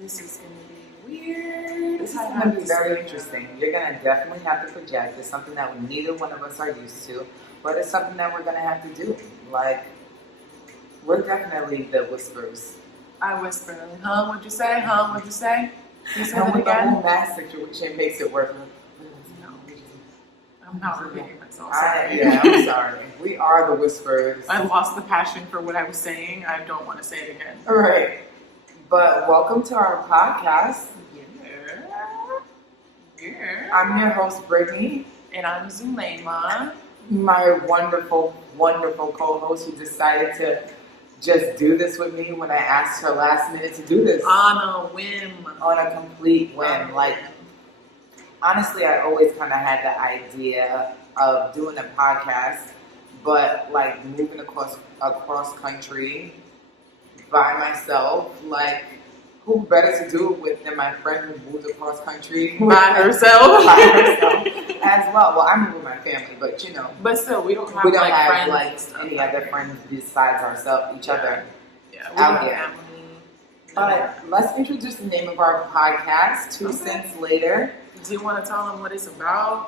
This is going to be weird. This is going to be very interesting. You're going to definitely have to project. It's something that neither one of us are used to, but it's something that we're going to have to do. Like, we're definitely the whispers. I whisper, huh? What'd you say? Huh? What'd you say? You said And it with the again? whole mask situation makes it work. No, I'm not repeating myself. I'm sorry. We are the whispers. I lost the passion for what I was saying. I don't want to say it again. All right. But welcome to our podcast. Yeah. I'm your host, Brittany. And I'm Zulema. My wonderful, wonderful co-host who decided to just do this with me when I asked her last minute to do this. On a whim. On a complete whim. Like, honestly, I always kind of had the idea of doing a podcast, but like moving across country by myself, like, who better to do it with than my friend who moved across country By herself. as well. Well, I moved with my family, but you know. But still, we don't have like friends. any other friends besides ourselves, each other. Yeah, we out have here. family. But let's introduce the name of our podcast, Two Cents Later. Do you want to tell them what it's about?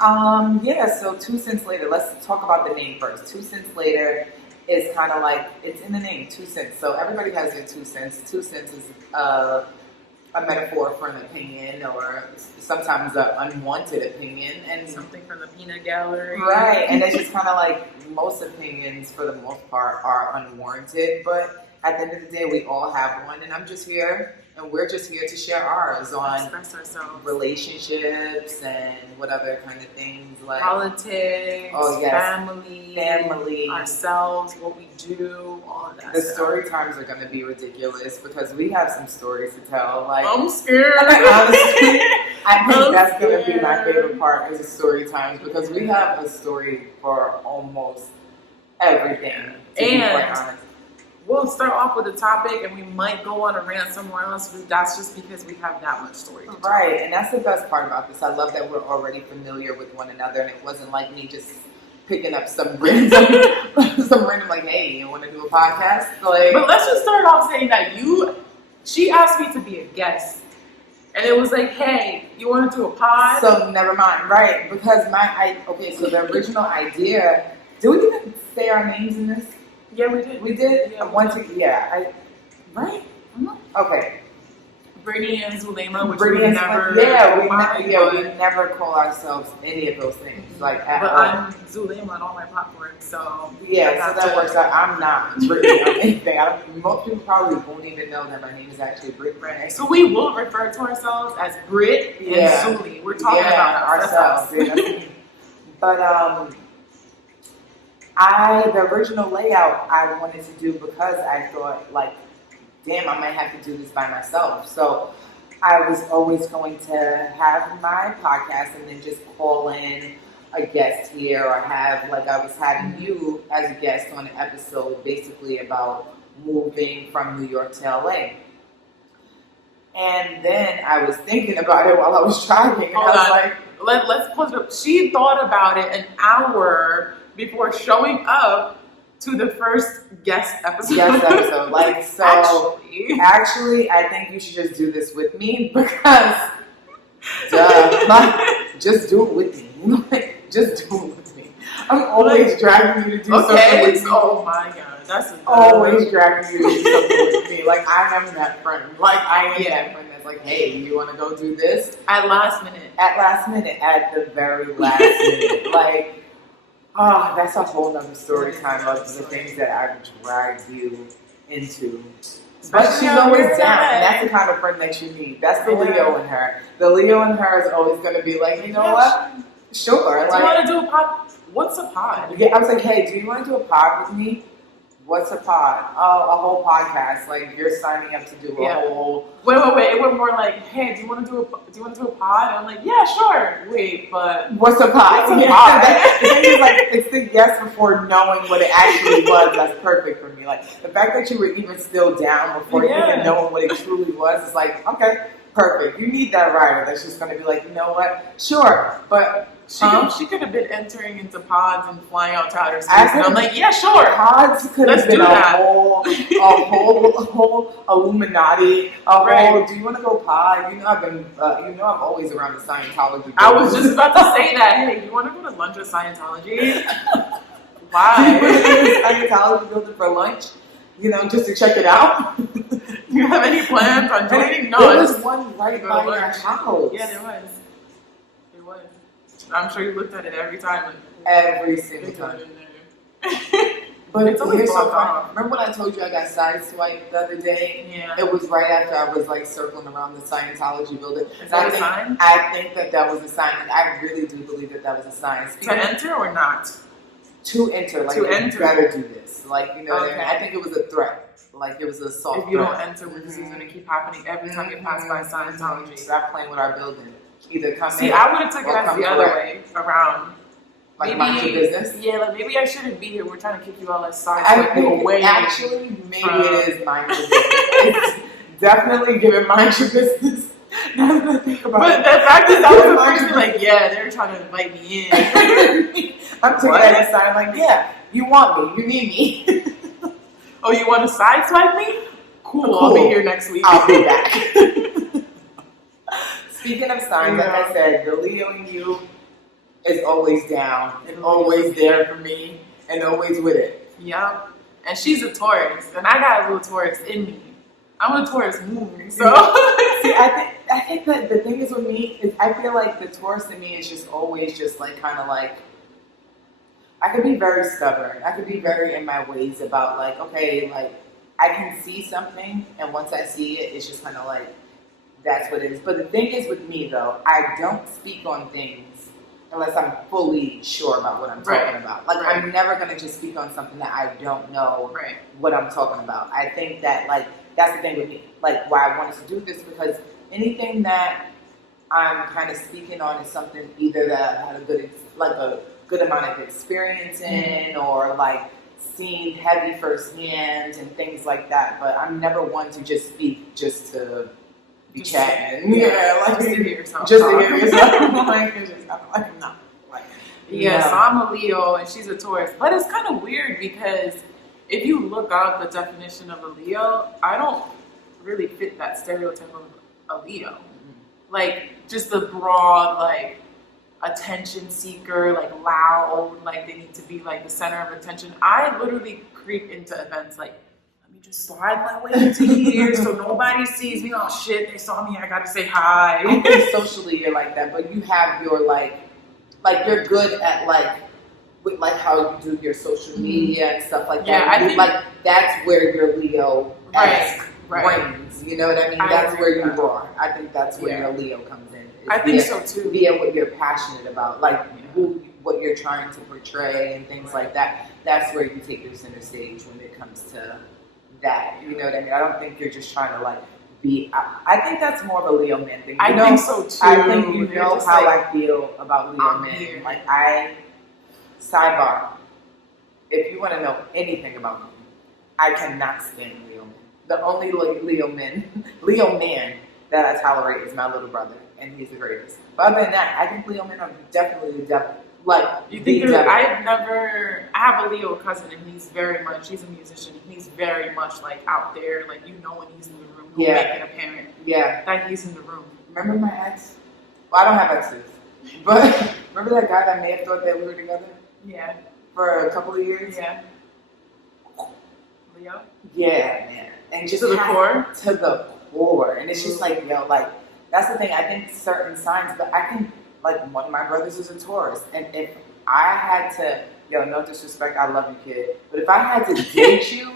So 2 cents later. Let's talk about the name first. 2 cents later is kind of like, it's in the name, 2 cents. So everybody has their 2 cents. 2 cents is a metaphor for an opinion, or sometimes an unwanted opinion, and Something from the peanut gallery. right. And it's just kind of like most opinions, for the most part, are unwarranted. But at the end of the day, we all have one, and I'm just here. And we're just here to share ours on Express ourselves. relationships and what other kind of things, like Politics, Oh, yes. family, ourselves, what we do, all of that the stuff. story times are going to be ridiculous because we have some stories to tell. Like, I'm scared. honestly, I think I'm that's going to be my scared. favorite part, is the story times, because we have a story for almost everything. To be And- quite honest. We'll start off with a topic and we might go on a rant somewhere else, but that's just because we have that much story to tell. Right, and that's the best part about this. I love that we're already familiar with one another, and it wasn't like me just picking up some random, like, hey, you want to do a podcast? Like, But let's just start off saying that she asked me to be a guest. And it was like, hey, you want to do a pod? so never mind, right? Because so the original idea. Did we even say our names in this? Yeah, we did. We did. Yeah, Right. Okay. Brittany and Zulema, which Brittany we and never. we never call ourselves any of those things, like at But all. I'm Zulema on all my platforms, so. I Yeah, have so that to- works out. I'm not Brittany on anything. Most people probably won't even know that my name is actually Brittany. So we will refer to ourselves as Brit and Yeah. Zuli. We're talking about ourselves. Yeah, that's me. But the original layout I wanted to do because I thought, like, damn, I might have to do this by myself. So I was always going to have my podcast and then just call in a guest here, or have, like I was having you as a guest on an episode basically about moving from New York to LA. And then I was thinking about it while I was driving, and Hold I was on. like, Let's pause it up. She thought about it an hour before showing up to the first guest episode. yes, episode. Like, so actually, I think you should just do this with me, because just do it with me. Like, just do it with me. I'm always dragging you to do something with me. Oh my god, that's Always dragging you to do something with me. Like, I am that friend. Like, I am that friend that's like, hey, you want to go do this? at last minute. At last minute, at the very last minute. Like, that's a whole nother story time of the things that I dragged you into. But she's always down, and that's the kind of friend that you need. That's the Leo in her. The Leo in her is always going to be like, you know what? Sure. Do you Like, want to do a pod? What's a pod? yeah, I was like, hey, do you want to do a pod with me? What's a pod? Oh, a whole podcast. Like, you're signing up to do a whole. Wait. It went more like, hey, do you want to do a pod? And I'm like, yeah, sure. Wait, but What's a pod? What's a Yeah, pod? the thing is, like, it's the yes before knowing what it actually was. That's perfect for me. Like, the fact that you were even still down before you even knowing what it truly was is like, okay, Perfect. You need that rider that's just going to be like, you know what? Sure, but She could have been entering into pods and flying out to outer space. I And I'm could've- like, yeah, sure. pods could Let's have been do that. a whole Illuminati. Right. Do you want to go pod? I'm always around the Scientology. I was just about to say that. Hey, you want to go to lunch with Scientology? Why? Scientology building for lunch. Just to check it out. Do you have any plans on joining? No, There I was just- one right go by to your lunch. house. Yeah, there was. There was. I'm sure you looked at it every time. And Every they single got time. in there. But It's always here's so blocked funny. off. Remember when I told you I got sideswiped the other day? Yeah. It was right after I was like circling around the Scientology building. Is that a sign? I think that was a sign. And I really do believe that was a sign. To enter or not? To enter, like To you enter. better do this. Like what I mean? Okay. I think it was a threat. Like it was a soft If you don't threat. enter, this is going to keep happening every time you pass by Scientology. Stop playing with our building. Either come See, in, I would have taken or it come the other correct. way around. Like mind your business. Yeah, like maybe I shouldn't be here. We're trying to kick you all aside. I Like, think away. actually maybe it is mind your business. It's definitely giving mind your business. Now that I think about But it. the fact is, I was the person like, yeah, they're trying to invite me in. I'm taking that as a sign like, yeah, you want me, you need me. Oh, you want to sideswipe me? Cool, I'll be here next week. I'll be back. Speaking of signs, like I said, the Leo in you is always down and always there for me and always with it. Yep. And she's a Taurus, and I got a little Taurus in me. I'm a Taurus moon, so. See, I think that the thing is with me is I feel like the Taurus in me is just always just like kind of like I could be very stubborn. I could be very in my ways about like, okay, like I can see something and once I see it, it's just kind of like that's what it is. But the thing is with me though, I don't speak on things unless I'm fully sure about what I'm talking about. Like I'm never gonna just speak on something that I don't know what I'm talking about. I think that like that's the thing with me. Like why I wanted to do this because anything that I'm kind of speaking on is something either that I had a good amount of experience in or like seen heavy firsthand and things like that. But I'm never one to just speak just to be chatting. Yeah, like just to hear yourself. Just to hear yourself. Like, it's just kind of like, no. Like, Yeah, so I'm a Leo and she's a Taurus. But it's kind of weird because if you look up the definition of a Leo, I don't really fit that stereotype of a Leo. Like, just the broad, like, attention seeker, like, loud, like, they need to be, like, the center of attention. I literally creep into events like, let me just slide my way into here so nobody sees me. Oh, shit, they saw me. I gotta say hi. I think socially you're like that, but you have your, like you're good at, like, with like how you do your social media and stuff like that. Yeah, I think like that's where your Leo Right. reigns. You know what I mean? I That's agree where with you are. I think that's where Yeah. your Leo comes in. I think so too. Via what you're passionate about, like what you're trying to portray and things like that. That's where you take your center stage when it comes to that. You know what I mean? I don't think you're just trying to like be. I think that's more of a Leo man thing. I think so too. I think you They're know just how like, I feel about Leo I'm men. here. Like sidebar. If you want to know anything about me, I cannot stand Leo men. The only Leo man that I tolerate is my little brother, and he's the greatest. But other than that, I think Leo men are definitely the devil. Like you the think devil. I have a Leo cousin and he's a musician. He's very much like out there, like you know when he's in the room, he'll make it apparent that he's in the room. Remember my ex? Well, I don't have exes. But remember that guy that may have thought that we were together? Yeah. For a couple of years? Yeah. Leo? Yeah, man. And just To the core? To the core. And it's just like, like, that's the thing. I think certain signs, but I think, like, one of my brothers is a Taurus. And if I had to, no disrespect, I love you, kid. But if I had to date you,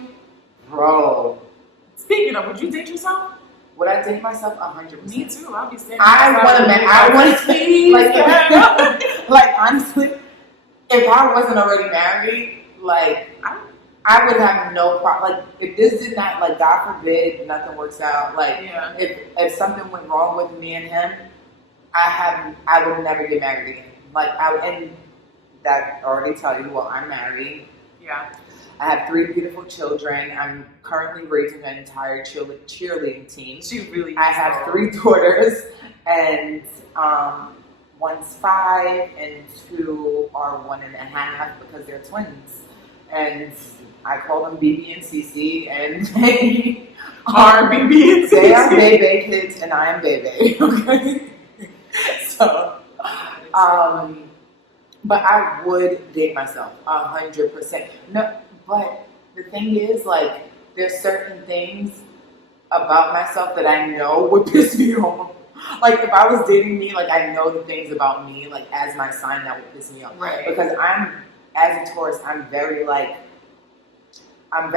bro. Speaking of, would you date yourself? Would I date myself 100%? Me too. I'll be standing. I want to, like, honestly, if I wasn't already married, like, I would have no problem. Like, if this did not, like, God forbid, nothing works out. Like, if something went wrong with me and him, I would never get married again. Like, and that already tell you, well, I'm married. Yeah. I have 3 beautiful children. I'm currently raising an entire cheerleading team. She really. I have 3 daughters, and one's 5, and 2 are 1.5 because they're twins. And I call them BB and CC, and they are BB and CC. They are Bebe kids, and I am Bebe. Okay, so but I would date myself 100%. No, but the thing is, like, there's certain things about myself that I know would piss me off. Like, if I was dating me, like, I know the things about me, like, as my sign that would piss me off. Right. Because as a Taurus, I'm very, like, I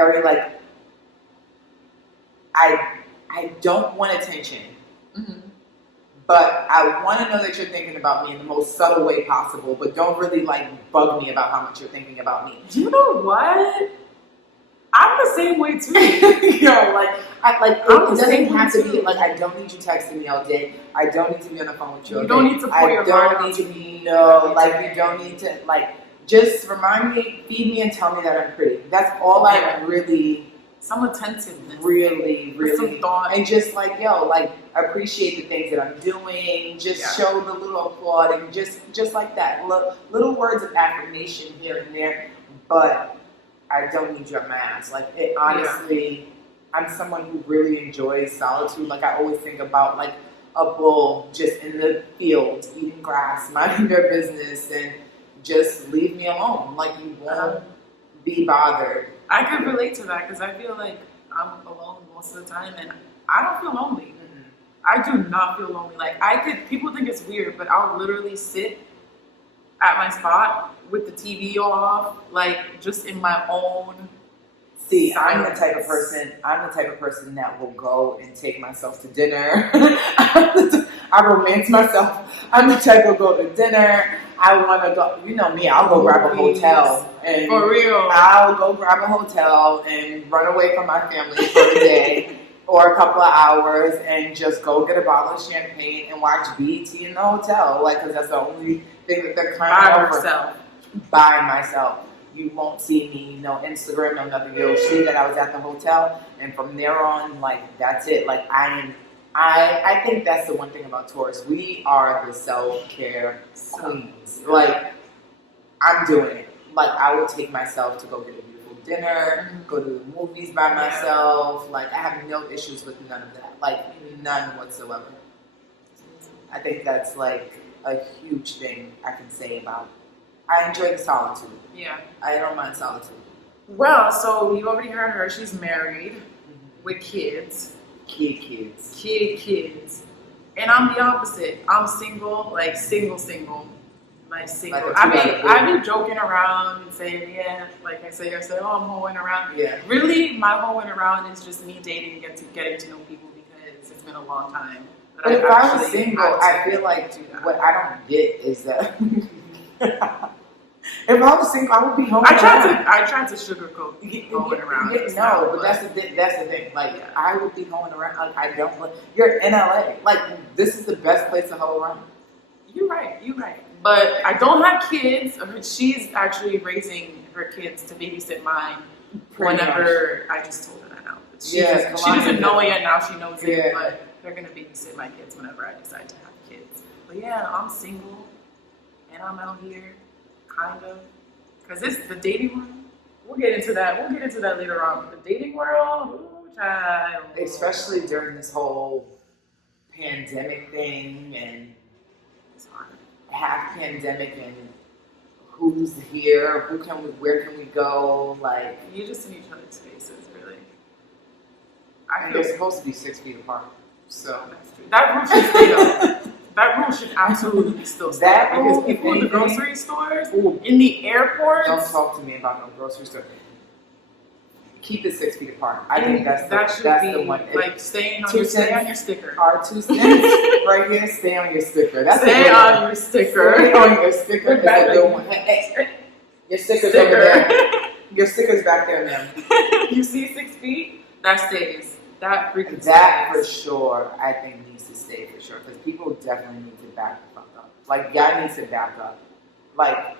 don't want attention. Mm-hmm. But I want to know that you're thinking about me in the most subtle way possible, but don't really, like, bug me about how much you're thinking about me. Do you know what? I'm the same way too. You know, it doesn't have to be, too. like, I don't need you texting me all day. I don't need to be on the phone with you all day. You don't need to pour your heart out I don't to need me. to know, like, you don't need to, like, just remind me, feed me, and tell me that I'm pretty. That's all I really... Some attentiveness. Really, some thought. and just, like, yo, like, appreciate the things that I'm doing. Just show the little applaud, and just like that. Little words of affirmation here and there, but I don't need you at my ass. Like, it honestly, I'm someone who really enjoys solitude. Like, I always think about, like, a bull just in the field, eating grass, minding their business, and just leave me alone. Like, you won't be bothered. I could relate to that because I feel like I'm alone most of the time, and I don't feel lonely. Mm-hmm. I do not feel lonely. Like, people think it's weird, but I'll literally sit at my spot with the TV off, like, just in my own. See, silence. I'm the type of person that will go and take myself to dinner. I romance myself. I'm the type of go to dinner. I want to go. You know me. I'll go grab a hotel. And for real. I'll go grab a hotel and run away from my family for a day or a couple of hours and just go get a bottle of champagne and watch BET in the hotel. Like, because that's the only thing that they're kind of by myself. You won't see me, no Instagram, no nothing. You'll see that I was at the hotel, and from there on, like, that's it. Like, I think that's the one thing about Taurus. We are the self-care queens. Like, I'm doing it. Like, I would take myself to go get a beautiful dinner, go to the movies by myself. Like, I have no issues with none of that. Like, none whatsoever. I think that's, like, a huge thing I can say about it. I enjoy the solitude. Yeah. I don't mind solitude. Well, so you already heard her. She's married with kids. Kids. And I'm the opposite. I'm single, like single. Like single. Like I be joking around and saying, like I say, oh, I'm hoeing around. Yeah. Really, my hoeing around is just me dating and getting to know people because it's been a long time. But if I was single, I feel like what I don't get is that... If I was single, I would be home. I tried to sugarcoat going around. No, but that's the thing. Like, I would be hoeing around. Like, I don't. You're in LA. Like, this is the best place to hoe around. You're right. But I don't have kids. She's actually raising her kids to babysit mine. Whenever I just told her that now. She doesn't know it yet. Now she knows it. But they're gonna babysit my kids whenever I decide to have kids. But yeah, I'm single and I'm out here. Kind of, because it's the dating world. We'll get into that later on. But the dating world, child. Especially during this whole pandemic thing and it's hard. Half pandemic and who's here, where can we go? Like, you just in each other's faces, really. They're supposed to be 6 feet apart, so that's true. That rule should stay up. That rule should absolutely still stay because people in the grocery stores, in the airports. Don't talk to me about no grocery store. Keep it 6 feet apart. I think that's the one. Like stay on your sticker. Our 2 cents right here. Stay on your sticker. Stay on your sticker. Stay on your sticker is a good one. Hey, your sticker's over there. Your sticker's back there now. You see 6 feet? That stays. That freaking that for sure. I think needs to stay for sure because people definitely need to back the fuck up. Like, y'all need to back up. Like,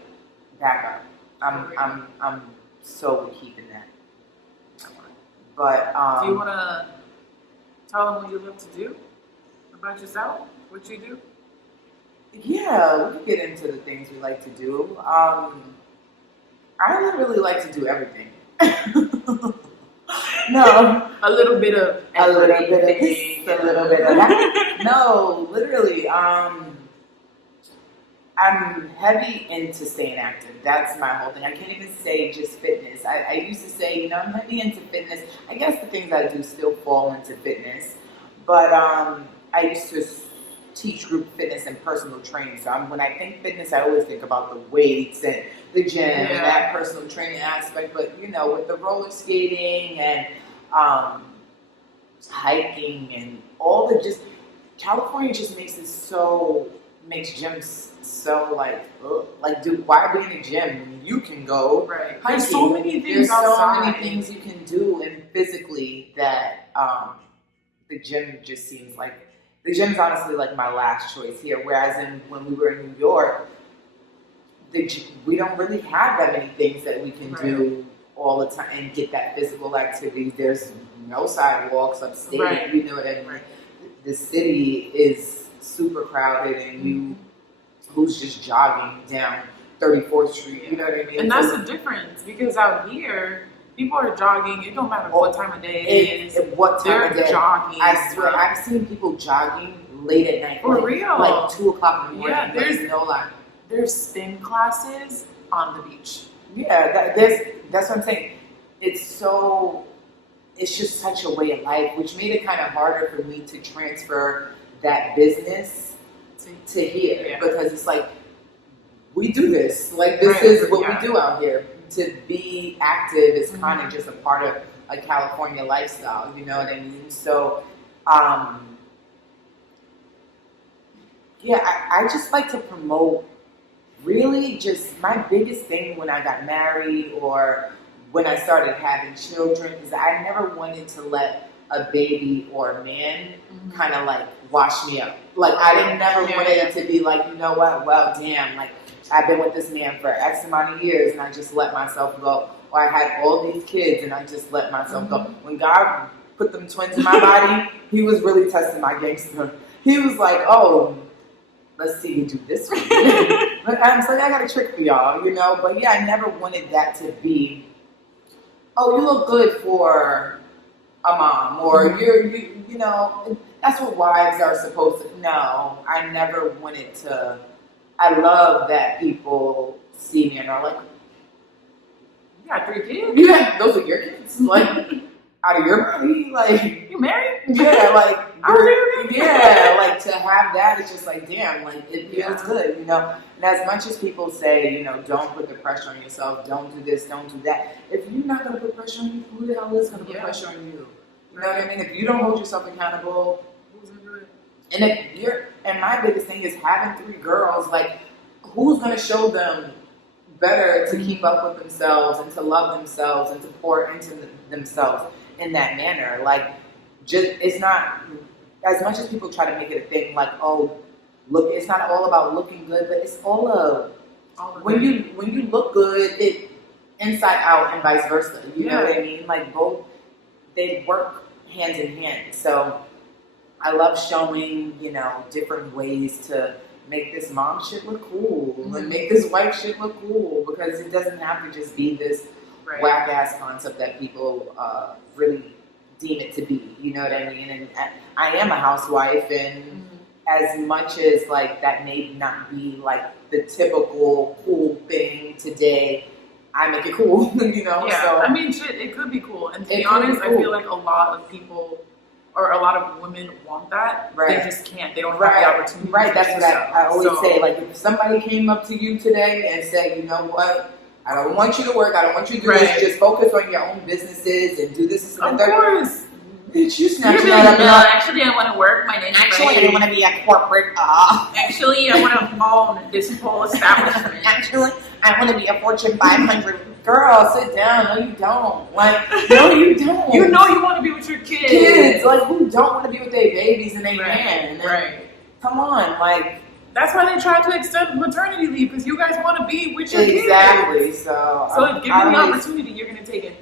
back up. so we're keeping that. But do you want to tell them what you love to do about yourself? What you do? yeah, we can get into the things we like to do. I really like to do everything. No, A little bit of a little bit of everything. this, a little bit of that. No, literally. I'm heavy into staying active. That's my whole thing. I can't even say just fitness. I used to say, I'm heavy into fitness. I guess the things I do still fall into fitness. But I used to teach group fitness and personal training. So when I think fitness, I always think about the weights and the gym and that personal training aspect. But, with the roller skating and hiking and all the California just makes gyms so dude, why be in a gym? You can go. Right. Hiking. There's so many things There's outside. so many things you can do and physically that the gym just seems like the gym's honestly like my last choice here. Whereas when we were in New York, we don't really have that many things that we can do all the time and get that physical activity. There's no sidewalks upstate. Right. You know what I mean? Right. The city is super crowded, and who's just jogging down 34th Street? You know what I mean? And that's the difference, because out here, people are jogging. It don't matter what time of day it is. What time They're of day? jogging. I swear, I've seen people jogging late at night. For real. Like 2 o'clock in the morning. Yeah, there's no lie. There's spin classes on the beach. Yeah, that's what I'm saying. It's just such a way of life, which made it kind of harder for me to transfer that business to here, because it's like, we do this. Like, this is what we do out here. To be active is kind of just a part of a California lifestyle, you know what I mean? So, I just like to promote, really just my biggest thing when I got married or when I started having children is I never wanted to let a baby or a man kind of like wash me up. Like, I never wanted it to be like, you know what, well, damn, like, I've been with this man for X amount of years and I just let myself go. Or I had all these kids and I just let myself go. When God put them twins in my body, he was really testing my gangster. He was like, oh, let's see you do this one. But I'm like, I got a trick for y'all, But yeah, I never wanted that to be, oh, you look good for a mom, or you know, that's what wives are supposed to. No, I never wanted to. I love that people see me and are like, you got 3 kids? yeah, those are your kids. Like, out of your body, like, You married? yeah, like, Are you? yeah, like, to have that, it's just like, damn, like, it feels good, And as much as people say, don't put the pressure on yourself, don't do this, don't do that. If you're not going to put pressure on you, who the hell is going to put pressure on you? You know what I mean? If you don't hold yourself accountable, Who's gonna do it? And my biggest thing is having 3 girls, like, who's going to show them better to keep up with themselves and to love themselves and to pour into themselves in that manner? Like, it's not, as much as people try to make it a thing, like, oh, look, it's not all about looking good, but it's all of when you look good, it inside out and vice versa. You know what I mean? Like, both, they work hand in hand. So I love showing, different ways to make this mom shit look cool and make this wife shit look cool, because it doesn't have to just be this whack ass concept that people really deem it to be. You know what I mean? And I am a housewife, and as much as like that may not be like the typical cool thing today, I make it cool, Yeah, So, I mean, shit, it could be cool. And to be honest, I feel like a lot of people, or a lot of women want that. Right. They just can't. They don't have the opportunity. Right, that's what I always say. So, Like, if somebody came up to you today and said, you know what, I don't want you to work, I don't want you to do this, just focus on your own businesses and do this and of that. course. Bitch, you snatch You're that like, up. no, actually, I want to work my 9 to 5. Actually, I want to be a corporate. Actually, I want to own this whole establishment. Actually, I want to be a Fortune 500. Girl, sit down. No, you don't. Like, no, you don't. You know you want to be with your kids. Like, who don't want to be with their babies and their man? Right. Come on, like, That's why they try to extend maternity leave, because you guys want to be with your kids. Exactly. So if given the opportunity, you're gonna take it.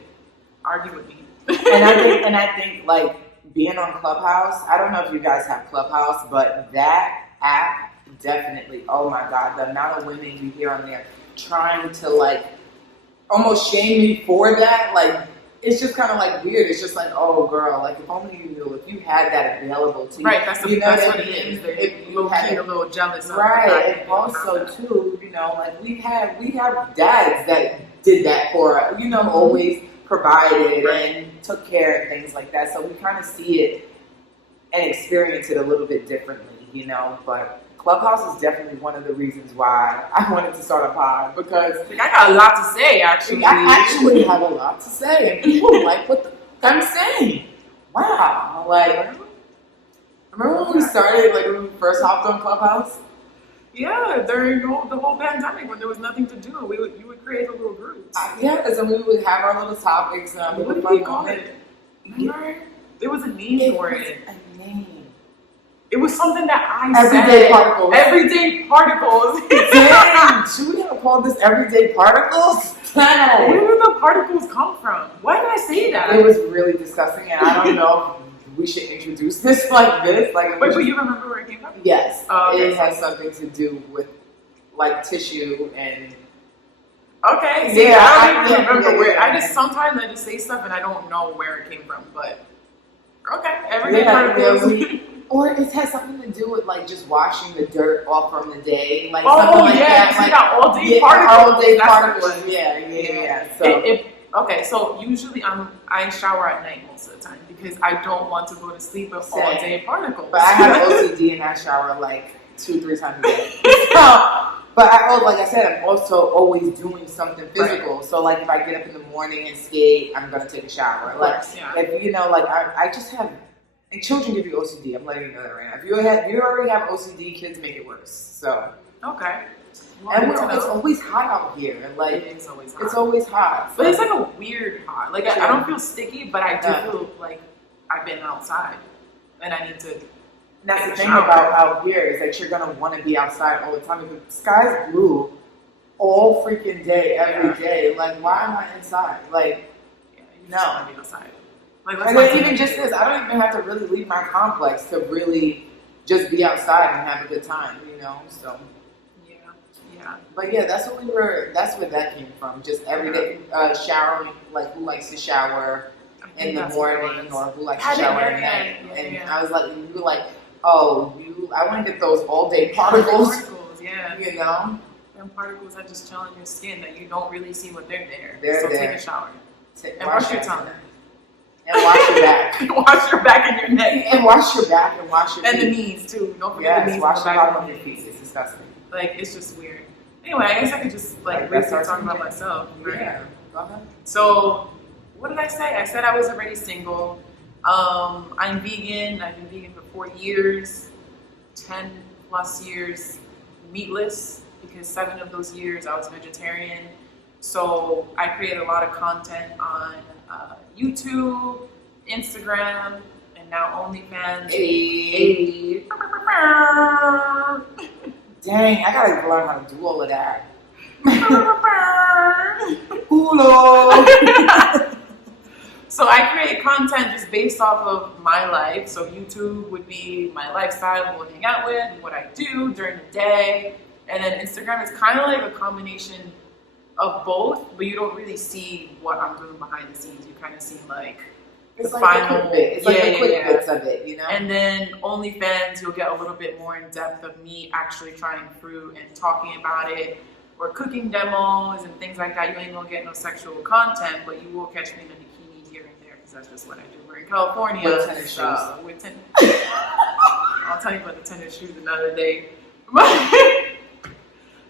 Argue with me. and I think like being on Clubhouse. I don't know if you guys have Clubhouse, but that app definitely. Oh my God, the amount of women you hear on there trying to like almost shame me for that. Like it's just kind of like weird. It's just like, oh girl, like if only you knew, if you had that available to you. Right. That's what it mean? is. If you had a little jealous. Right. And also too, you know, like we have dads that did that for us. You know, always provided and took care of things like that. So we kind of see it and experience it a little bit differently, you know. But Clubhouse is definitely one of the reasons why I wanted to start a pod, because I got a lot to say, actually. I actually have a lot to say, and people like what the I'm saying. Wow. Like, remember when we started, like when we first hopped on Clubhouse? Yeah, during the whole pandemic when there was nothing to do, you would create a little group. Yes, and we would have our little topics. And what did we call it? Remember? There was a name for it. A name. It was something that I Everyday said. Particles. Everyday Particles. Dang, should we have called this Everyday Particles? Where did the particles come from? Why did I say that? It was really disgusting, and I don't know if we should introduce this like this. Like, Wait, but you remember where it came from? Yes. Okay. It has something to do with like tissue and. Okay. See, Yeah, I don't even remember yeah, where. yeah. I just sometimes I just say stuff and I don't know where it came from. But okay, everyday particles. Or it has something to do with like just washing the dirt off from the day, like something Oh like yeah, that. you got all day particles. All day That's particles. what it was. Yeah. So Okay, so usually I shower at night most of the time because I don't want to go to sleep with all day particles. but I have OCD and I shower like 2-3 times a day. But like I said, I'm also always doing something physical. Right. So like if I get up in the morning and skate, I'm gonna take a shower. Like if you know, like I just have. And children give you OCD. I'm letting you know that right now. If you already have OCD, kids make it worse. So okay. Well, and it's always hot out here. And like it is always hot. It's always hot. But it's like a weird hot. Like I don't feel sticky, but I do feel like I've been outside and I need to. That's the thing about out here is that you're gonna want to be outside all the time. If the sky's blue all freaking day, every day, like why am I inside? Like you just want to be outside. Like, and even just this, I don't even have to really leave my complex to really just be outside and have a good time, you know. So yeah. But yeah, that's where that came from. Just every day showering. Like who likes to shower in the morning, or who likes to shower at night? And I was like, you were like, oh, I want to get those all day particles. Yeah. You know, them particles that just chill in your skin that you don't really see what they're there. They're there. Take a shower and wash your tongue. And wash your back. Wash your back and your neck. And wash your back and wash your feet. And the knees too. Don't forget the knees. Wash the bottom of your feet. It's disgusting. Like it's just weird. Anyway, I guess I could just briefly talk about myself. Right? Yeah. Go ahead. So, what did I say? I said I was already single. I'm vegan. I've been vegan for 4 years, 10 plus years meatless, because 7 of those years I was vegetarian. So I create a lot of content on YouTube, Instagram, and now OnlyFans. Hey. Dang, I gotta learn how to do all of that. So I create content just based off of my life. So YouTube would be my lifestyle, who I hang out with, what I do during the day. And then Instagram is kind of like a combination of both, but you don't really see what I'm doing behind the scenes. You kind of see like it's the like final the quick bit. It's like the quick bits of it, you know? And then OnlyFans, you'll get a little bit more in depth of me actually trying fruit and talking about it, or cooking demos and things like that. You ain't gonna get no sexual content, but you will catch me in a bikini here and there, because that's just what I do. We're in California. With tennis shoes. I'll tell you about the tennis shoes another day.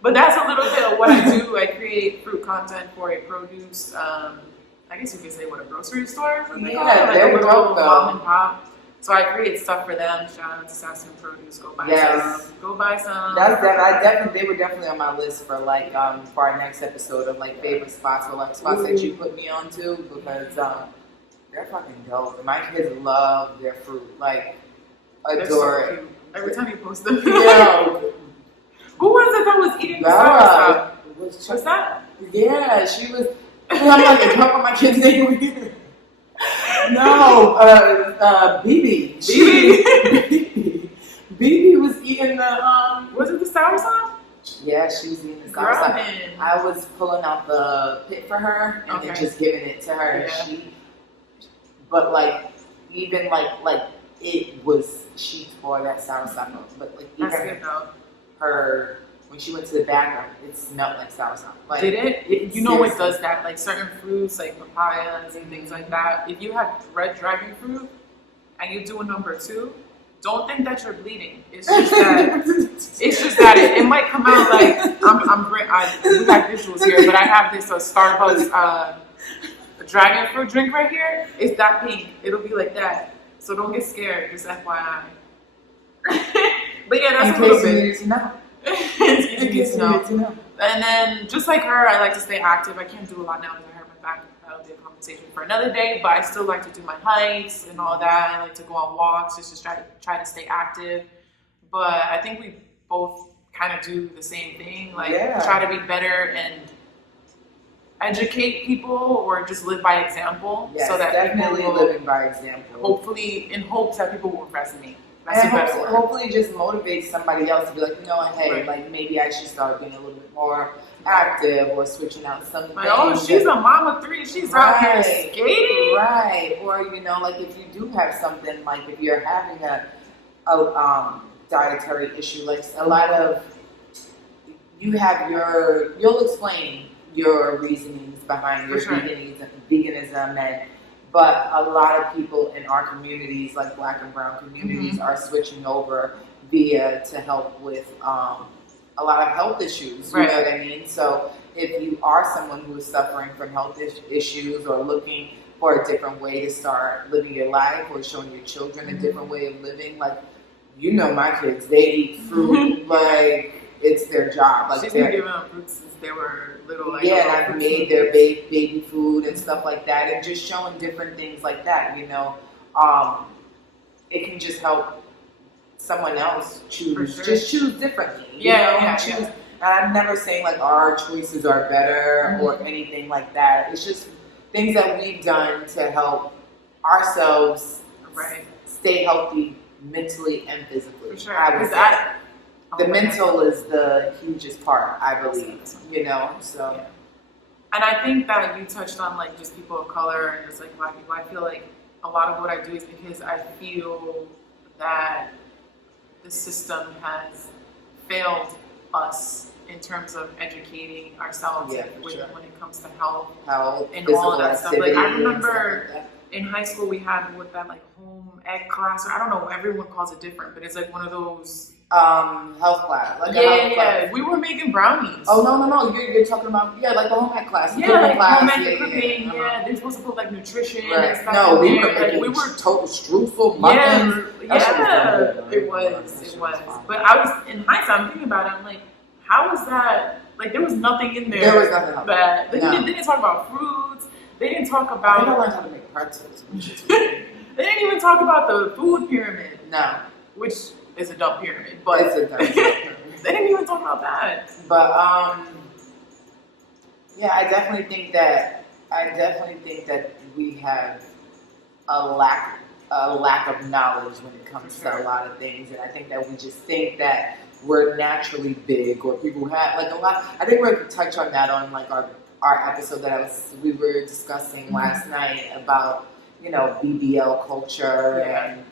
But that's a little bit of what I do. I create fruit content for a produce, I guess you could say what a grocery store. Yeah, they're dope though. Mom and pop. So I create stuff for them. Shout out to Sassy Produce. Go buy some. Go buy some. They were definitely on my list for like for our next episode of like favorite spots, or like spots that you put me on to, because they're fucking dope. And my kids love their fruit. Like adore it. Every time you post them. Yeah. said that was eating the soursop. What's that? Yeah, she was. I'm like, how about my kid's name over here? No, BB. BB was eating the Was it the soursop? Yeah, she was eating the Girl, soursop. man. I was pulling out the pit for her and then just giving it to her. Yeah. But like, even like it was, she tore that soursop up. But like, That's even good though. her, when she went to the bathroom, it smelled like soursop. Like, Did it? You know what seriously. does that? Like certain fruits, like papayas and things like that. If you have red dragon fruit and you do a number 2, don't think that you're bleeding. It's just that it might come out like we have visuals here, but I have this Starbucks dragon fruit drink right here. It's that pink. It'll be like that. So don't get scared. Just FYI. But yeah, that's a little bit. In case you know. And then, just like her, I like to stay active. I can't do a lot now because I hurt my back. That'll be a conversation for another day. But I still like to do my hikes and all that. I like to go on walks, just to try to stay active. But I think we both kind of do the same thing. Like, try to be better and educate people, or just live by example. Yes, so that definitely people will, living by example. hopefully, in hopes that people will resonate. And hopefully just motivate somebody else to be like, you know, hey, like maybe I should start being a little bit more active or switching out something. Like, oh, she's a mama 3. She's out here skating. Right. Or, you know, like if you do have something, like if you're having a dietary issue, like a lot of, you'll explain your reasonings behind your veganism but a lot of people in our communities, like Black and Brown communities, are switching over to help with a lot of health issues. You know what I mean? So if you are someone who is suffering from health issues or looking for a different way to start living your life or showing your children a different way of living, like, you know, my kids, they eat fruit like it's their job. Like, she's been giving them fruit since they were little. Like, and I've made their baby food and stuff like that, and just showing different things like that, you know. It can just help someone else choose, just choose differently. And I'm never saying like our choices are better or anything like that. It's just things that we've done to help ourselves stay healthy mentally and physically. For sure. I would say. The mental is the hugest part, I believe, you know, so. Yeah. And I think that you touched on, like, just people of color and just, like, Black people. I feel like a lot of what I do is because I feel that the system has failed us in terms of educating ourselves when it comes to health and all of that stuff. Like, I remember in high school we had that, like, home ec class, or I don't know, everyone calls it different, but it's like one of those health class. Like class. We were making brownies. Oh no! You're talking about like the home ec class. Like class. Home ec cooking. They're supposed to put like nutrition and stuff. No, we were total streusel muffins. It was. But I was in hindsight, I'm thinking about it. I'm like, how is that? Like, there was nothing in there. There was nothing that they didn't talk about fruits. They didn't talk about. I think I learned how to make pretzels. They didn't even talk about the food pyramid. No, which is a dumb pyramid, but it's a dumb pyramid. They didn't even talk about that. But I definitely think that we have a lack of knowledge when it comes to a lot of things, and I think that we just think that we're naturally big, or people have like a lot. I think we're going to touch on that on like our episode that we were discussing last night about, you know, BBL culture and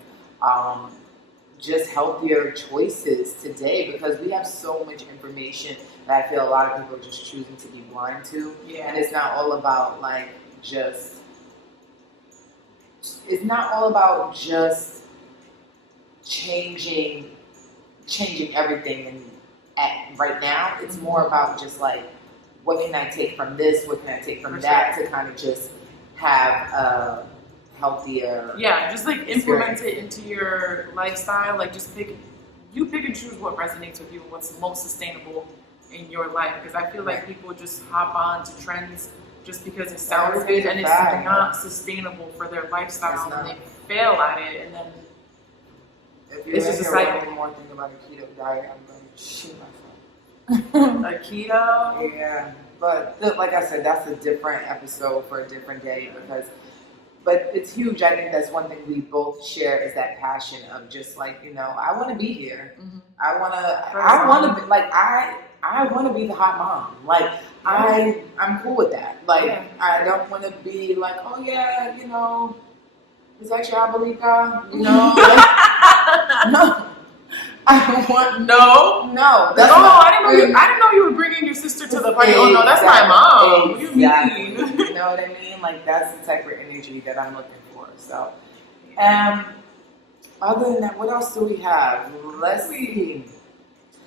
just healthier choices today, because we have so much information that I feel a lot of people are just choosing to be blind to. Yeah. And it's not all about like it's not all about just changing everything right now. It's more about just like, what can I take from this? What can I take from that to kind of just have a healthier just like implement it into your lifestyle. Like, just pick and choose what resonates with you, what's most sustainable in your life. Because I feel like people just hop on to trends just because it sounds good, and it's not sustainable for their lifestyle, and they fail at it, and then it's just a cycle. One more thing about a keto diet, I'm going to shoot myself. keto. Yeah, but like I said, that's a different episode for a different day but it's huge. I think that's one thing we both share is that passion of just like, I want to be here. Mm-hmm. I want to be like, I want to be the hot mom. Like, I'm cool with that. Like, I don't want to be like, oh yeah, is that your abuelita? Like, no. I want no. That's I didn't know you were bringing your sister to the party. Oh no, that's my mom. What do you mean? You know what I mean? Like that's the type of energy that I'm looking for. So, other than that, what else do we have? Let's see.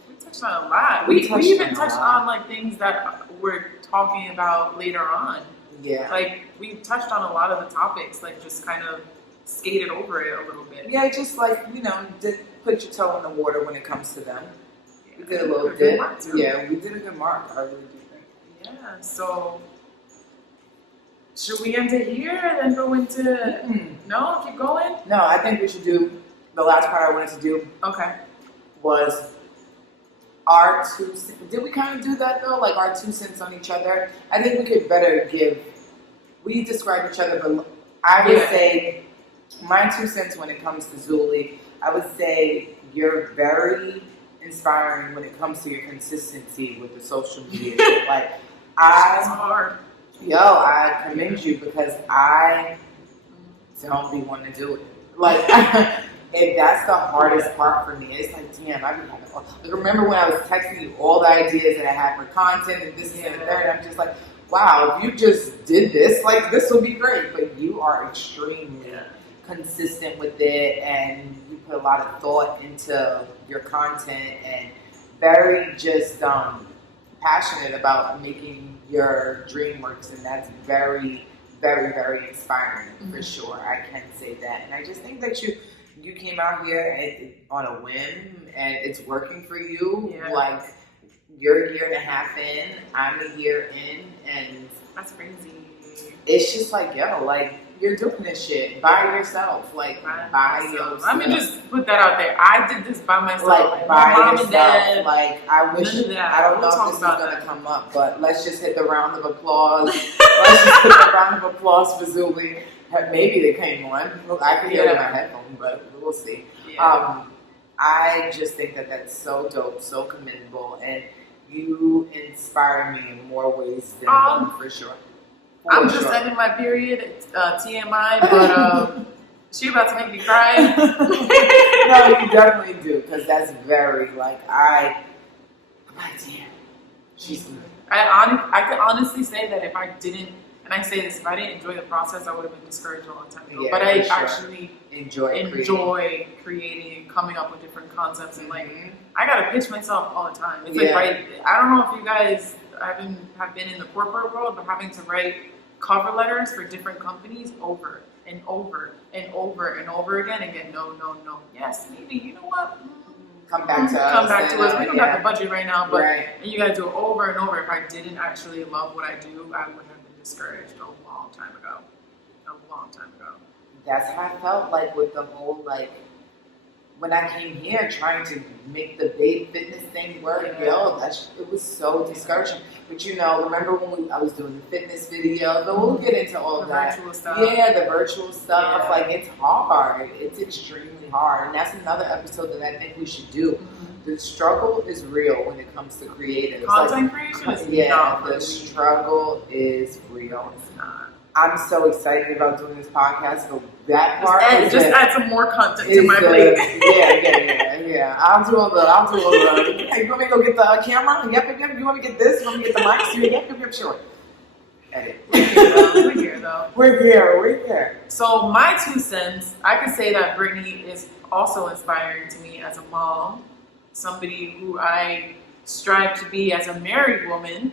We touched on a lot. We even touched on like things that we're talking about later on. Yeah. Like we touched on a lot of the topics. Like just kind of skated over it a little bit. Yeah, just like put your toe in the water when it comes to them. We did a little dip. Yeah, we did a good mark. I really do think. Yeah. So should we end it here and then go into? No, keep going. No, I think we should do the last part I wanted to do. Okay. Was our 2 cents. Did we kind of do that though? Like our 2 cents on each other? I think we could better give. We describe each other, but I would say my 2 cents when it comes to Zuli. I would say you're very inspiring when it comes to your consistency with the social media. Like it's hard. I commend you because I don't be wanting to do it. Like, if that's the hardest part for me, it's like, damn, I be having. Like, remember when I was texting you all the ideas that I had for content and this and the third? I'm just like, wow, if you just did this, like, this would be great. But you are extremely consistent with it, and you put a lot of thought into your content, and very just passionate about making your dream works, and that's very, very, very inspiring for sure. I can say that, and I just think that you came out here on a whim, and it's working for you. Yeah. Like you're a year and a half in, I'm a year in, and that's crazy. It's just like like you're doing this shit by yourself, like by yourself. Let me just put that out there. I did this by myself, like by mom yourself. And dad, like I wish. I don't know if this is gonna come up, but let's just hit the round of applause. Let's just hit the round of applause for Zuli. Maybe they came on. I can hear it in my headphones, but we'll see. Yeah. I just think that that's so dope, so commendable, and you inspire me in more ways than one, for sure. I'm just ending my period, TMI, but she about to make me cry. No, you definitely do, because that's very, like, I'm like, damn, she's good. I could honestly say that if I didn't, and I say this, if I didn't enjoy the process, I would have been discouraged a long time ago. But I actually enjoy creating and coming up with different concepts, and like, I gotta pitch myself all the time. It's like, I don't know if you guys have been in the corporate world, but having to write cover letters for different companies over and over and over and over again and get no. Yes, maybe, you know what? Come back to us. We don't have the budget right now, but and you gotta do it over and over. If I didn't actually love what I do, I would have been discouraged a long time ago. That's how I felt like with the whole, like, when I came here trying to make the Babe Fitness thing work, it was so discouraging. But remember when I was doing the fitness video? But we'll get into all that. Virtual stuff. Yeah, the virtual stuff. Yeah. Like, it's hard. It's extremely hard. And that's another episode that I think we should do. Mm-hmm. The struggle is real when it comes to creatives. Content creation is not the struggle is real. It's not. I'm so excited about doing this podcast, but that part just add some more content to my plate. Yeah. I'll do all the. Hey, you want me to go get the camera? Yep. You want me to get this? You want me to get the mics? Yep. Sure. Edit. We're here though. We're here. So my 2 cents, I could say that Brittany is also inspiring to me as a mom, somebody who I strive to be as a married woman,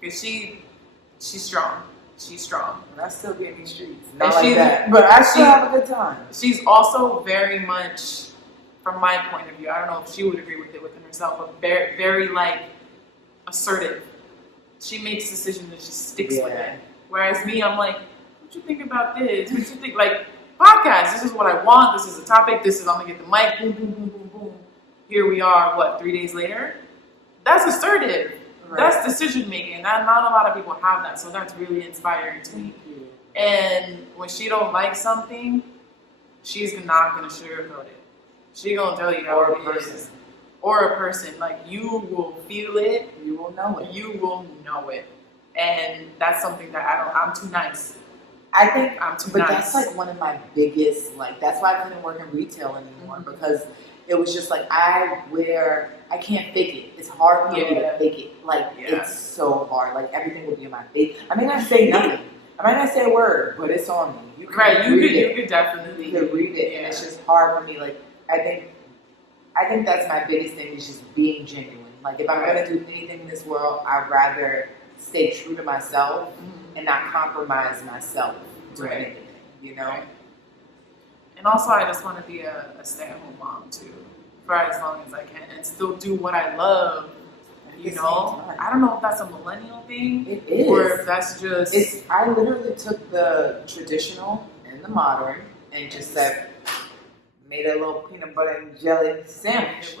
because she's strong. She's strong. And I still be in these streets. Not like that. But I still have a good time. She's also very much, from my point of view, I don't know if she would agree with it within herself, but very, very like assertive. She makes decisions and she sticks with it. Whereas me, I'm like, what you think about this? What you think? Like, podcast, this is what I want. This is the topic. I'm going to get the mic. Boom, boom, boom, boom, boom. Here we are, 3 days later? that's assertive. Right. That's decision making. Not a lot of people have that, so that's really inspiring to me. And when she don't like something, she's not gonna sugarcoat it. She gonna tell you how Or a it person. is. Or a person. Like, you will feel it. You will know it. You will know it. And that's something that I'm too nice. I think, I'm too but nice. that's like one of my biggest, like, that's why I couldn't work in retail anymore, because it was just like, I can't fake it. It's hard for me to fake it. Like, it's so hard. Like, everything will be in my face. I may not say nothing. I might not say a word, but it's on me. You can read it. You could definitely. You could read it, and it's just hard for me. Like, I think that's my biggest thing, is just being genuine. Like, if I'm gonna do anything in this world, I'd rather stay true to myself and not compromise myself doing anything, you know? Right. And also, I just want to be a stay-at-home mom, too, for as long as I can, and still do what I love, you know? I don't know if that's a millennial thing. It is. Or if that's just... I literally took the traditional and the modern and just said, made a little peanut butter and jelly sandwich.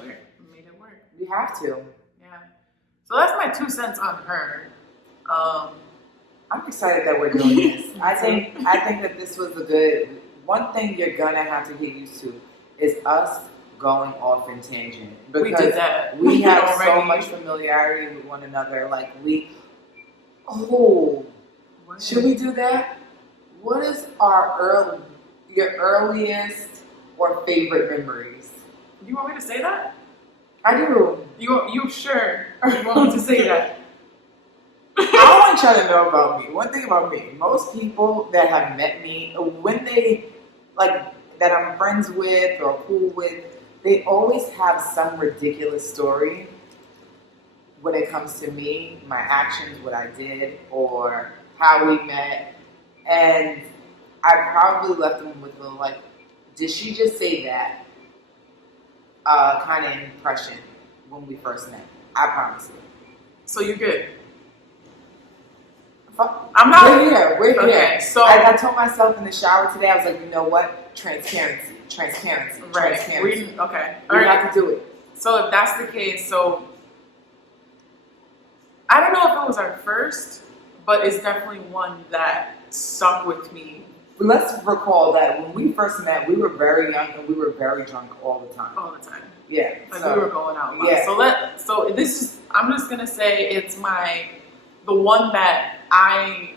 Made it work. You have to. Yeah. So that's my 2 cents on her. I'm excited that we're doing this. I think that this was a good. One thing you're gonna have to get used to is us going off in tangent, because we did that. We have so already. much familiarity with one another. Like, should we do that? What is your earliest or favorite memories? You want me to say that? I do. You sure? You want me to say that? I want y'all to know about me. One thing about me, most people that have met me, when they, like, that I'm friends with or cool with, they always have some ridiculous story when it comes to me, my actions, what I did, or how we met. And I probably left them with the, like, did she just say that kind of impression when we first met? I promise you. So you're good. I'm not. We're here. Okay, so I told myself in the shower today, I was like, you know what? Transparency. Right. Transparency. Okay. We have to do it. So if that's the case, so I don't know if it was our first, but it's definitely one that stuck with me. Let's recall that when we first met, we were very young and we were very drunk all the time. All the time. Yeah. Like, we were going out. Yeah. So this is, I'm just gonna say it's the one that I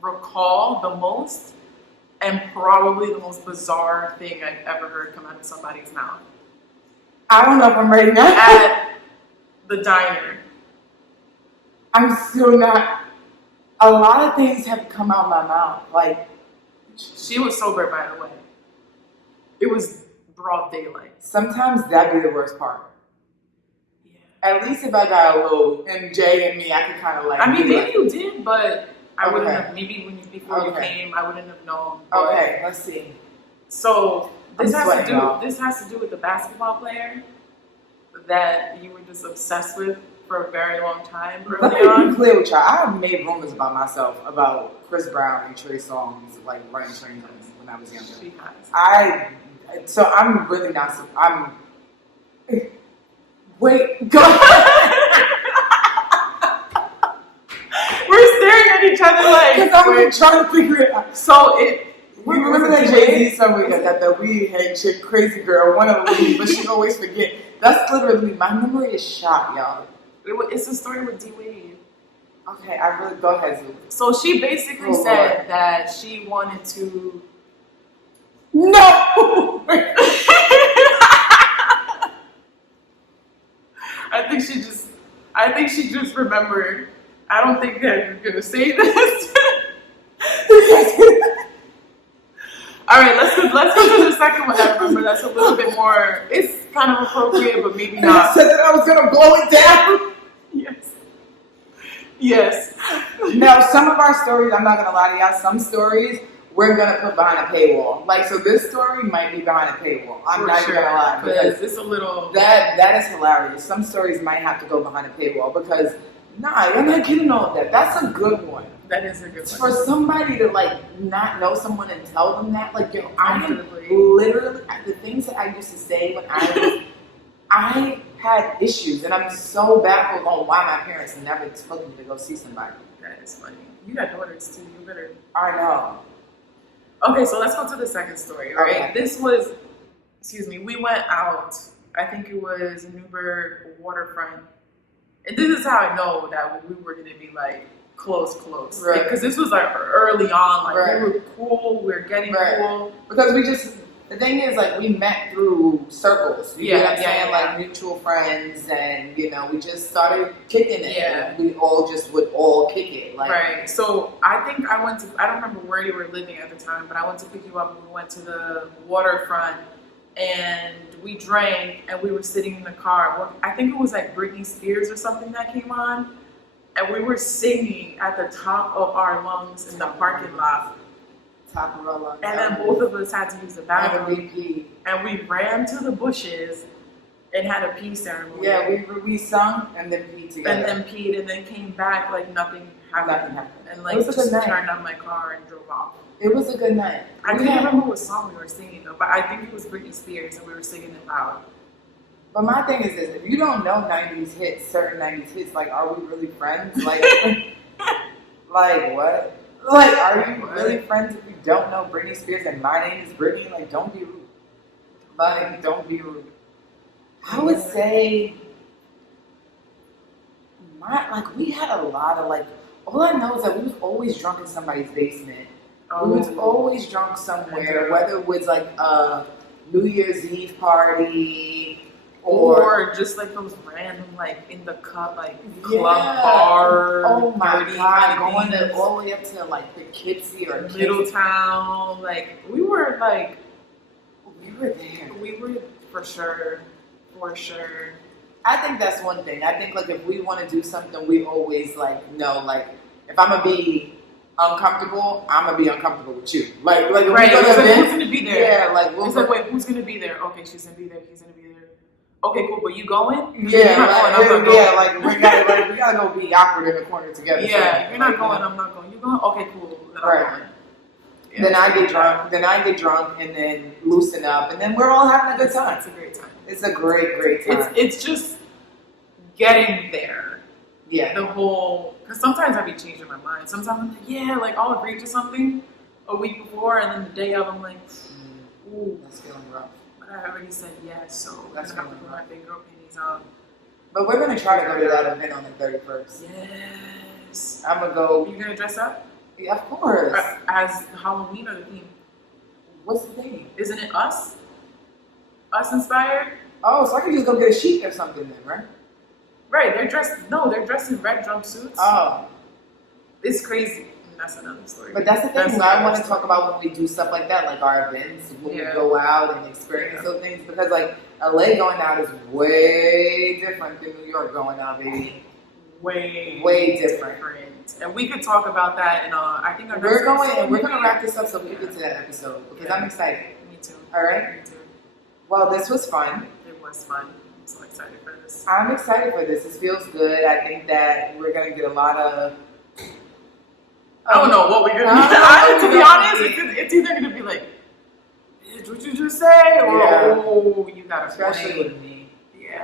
recall the most, and probably the most bizarre thing I've ever heard come out of somebody's mouth. I don't know if I'm ready now. At the diner. I'm still not. A lot of things have come out of my mouth. Like, she was sober, by the way. It was broad daylight. Sometimes that'd be the worst part. Yeah. At least if I got a little MJ in me, I could kind of like. I mean, maybe you did, but I wouldn't Okay. have. Maybe before you came, I wouldn't have known. Okay, let's see. So this I'm sweating, y'all. This has to do with the basketball player that you were just obsessed with for a very long time early Let me be on. clear with y'all. I have made rumors about myself about Chris Brown and Trey Songz, like running trains when I was younger. She has. So I'm really not. Wait, go. We're staring at each other like. Because I'm trying to figure it out. So it. We remember that Jay-Z song we got, that weed head chick, crazy girl, one of the leads, but she always forget. That's literally, my memory is shot, y'all. It's a story with D Wade. Okay, I really, go ahead, Zoo. So she basically said that she wanted to. No! I think she just remembered. I don't think that you're gonna say this. All right, let's go to the second one. I remember that's a little bit more. It's kind of appropriate, but maybe I not. said that I was gonna blow it down. Yes. Now, some of our stories, I'm not gonna lie to y'all. Some stories we're gonna put behind a paywall. Like, so this story might be behind a paywall. I'm not even gonna lie, because it's a little. That is hilarious. Some stories might have to go behind a paywall because you're not getting all of that. That's a good one. That is a good one. For somebody to like not know someone and tell them that, like, yo, I am Comfortably. literally the things that I used to say when I had issues, and I'm so baffled on why my parents never took me to go see somebody. That is funny. You got daughters too. You better. I know. Okay, so let's go to the second story, right? Okay. This was, we went out, I think it was Newburgh waterfront. And this is how I know that we were going to be like close. Right. Because this was like early on, like Right. we were cool, we were getting Right. cool. Because the thing is, like, we met through circles. You know what I'm saying? Yeah. Like, mutual friends, and, you know, we just started kicking it. Yeah. And we all just would all kick it. Like, Right. So I think I don't remember where you were living at the time, but I went to pick you up and we went to the waterfront and we drank and we were sitting in the car. Well, I think it was like Britney Spears or something that came on. And we were singing at the top of our lungs in the parking lot. top of our lungs. And then both of us had to use the bathroom. MVP. And we ran to the bushes and had a pee ceremony. Yeah, we sung and then peed together. And then peed and then came back like nothing happened. Nothing happened. And It like was a just good night. turned on my car and drove off. It was a good night. I can't remember what song we were singing though, but I think it was Britney Spears and we were singing it loud. But my thing is this: if you don't know '90s hits, certain '90s hits, like, are we really friends? Like, like what? Like, are you really friends if you don't know Britney Spears and my name is Britney? Like, don't be rude. Like, don't be rude. I would say, we had a lot of, like, all I know is that we was always drunk in somebody's basement. We was always drunk somewhere, whether it was like a New Year's Eve party or just like those random like in the cut like Yeah. club bar. oh my dirty god, kind of going to things. all the way up to like Poughkeepsie or Middletown. Like we were there. We were there. We were for sure. I think that's one thing. I think like if we want to do something, we always like know like if I'm gonna be uncomfortable, I'm gonna be uncomfortable with you. Like if Right. we go to It's like, event, who's gonna be there? yeah, like we'll It's like, wait, who's gonna be there? Okay, she's gonna be there. He's gonna be there. Okay, cool. But you going? yeah, You're not going, I'm not going. yeah, like we gotta go be awkward in the corner together. Yeah, so, you're not like, going. I'm not going. You going? Okay, cool. Then I'm Right. going. Yeah. Then I get drunk, and then loosen up, and then we're all having a good time. It's a great time. It's a great time. It's just getting there. Yeah. The whole, because sometimes I be changing my mind. Sometimes I'm like, yeah, like I'll agree to something a week before, and then the day of, I'm like, ooh, That's feeling rough. but I already said yes, so That's I'm gonna have to put my big girl panties on. But we're gonna try to go to that event on the 31st. Yes. I'm gonna go. Are you gonna dress up Yeah, of course. as Halloween or the theme? What's the thing? Isn't it us? Us inspired? Oh, so I can just go get a sheet or something then, right? Right, they're dressed in red jumpsuits. Oh, It's crazy. That's another story. but that's the thing. That's What I another want to story. talk about when we do stuff like that, like our events, when Yeah. we go out and experience Yeah. those things. Because like LA going out is way different than New York going out, baby. Way different. And we could talk about that in I think our next We're going episode, and we're gonna maybe? wrap this up so we can get to that episode because Yeah. I'm excited. Me too. All right. Me too. Well, this was fun. It was fun. I'm so excited for this. I'm excited for this. This feels good. I think that we're gonna get a lot of. I don't know what we're gonna No, to be honest, it's either gonna be like, "Bitch, what you just say? Or, Yeah. oh, you got a Especially point. with me.